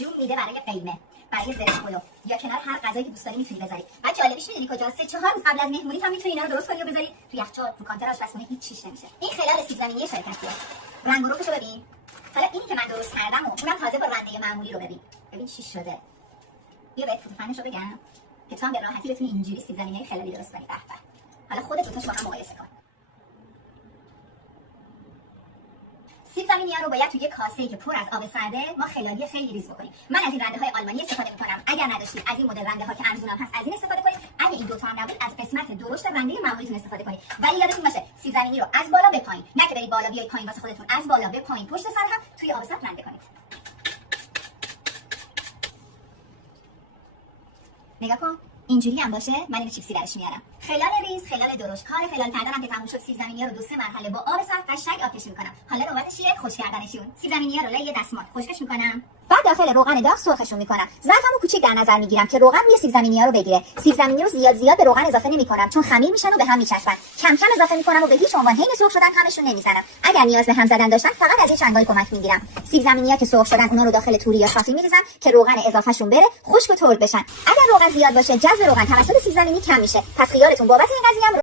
جون میده برای قیمه، برای زرش پلو یا کنار هر غذایی که دوست داری میتونی بذاری. بعد جالبیش میدونی کجاست؟ 3-4 روز قبل از مهمونی هم میتونی اینا رو درست کنی و بذاری تو یخچال، تو کانتر آشپزخونه، هیچ چیش نمیشه. این خلال سیب زمینی شرکتیه. رنگ و روشو ببین. حالا اینی که من درست کردم و اونم تازه با رنده معمولی رو ببین چی شده. بیا بهت فوتو فنشو بگم که تو هم به راحتی بتونی اینجوری سیب زمینی خلالی درست کنی. به به. حالا خودت دو تاشو با هم مقایسه کن. سیب زمینی رو باید توی یه کاسه‌ای که پر از آب سرده ما خلالی خیلی ریز بکنیم. من از این رنده‌های آلمانی استفاده می‌کنم. اگر نداشتید از این مدل رنده‌ها که ارزون هم هست از این استفاده کنید. اگه این دو تا هم نبود از قسمت درشت رنده معمولیتون استفاده کنید. ولی یادتون باشه سیب زمینی رو از بالا به پایین، نه که برید بالا بیاید پایین واسه خودتون، از بالا به پایین پشت سر هم توی آب سرد رنده کنید. نگاه کن. اینجوری هم باشه من اینو چیپسی درش میارم. خلال ریز، خلال درشت. کار خلال کردنم که تموم شد، سیب زمینی‌ها رو 2-3 مرحله با آب سرد قشنگ آبکش می‌کنم. حالا نوبت چیه؟ خشک کردنشون. سیب زمینی‌ها رو یه دستمال خشکش می‌کنم. بعد داخل روغن داغ سرخشون می‌کنم. ظرفمو کوچیک در نظر می‌گیرم که روغن روی سیب زمینی‌ها رو بگیره. سیب زمینی رو زیاد به روغن اضافه نمی‌کنم چون خمیر میشن و به هم میچسبن. کم کم اضافه می‌کنم و به هیچ عنوان حین سرخ شدن همشون نمی‌زنم. اگر نیاز به هم زدن داشتن فقط از این چنگای کمک می‌گیرم. سیب زمینی‌ها که سرخ شدن اونا رو داخل توری یا صافی می‌ریزم که روغن اضافهشون بره، خشک و ترد بشن. اگر روغن زیاد باشه جذب روغن توسط سیب زمینی کم میشه. پس خیالتون بابت این قضیه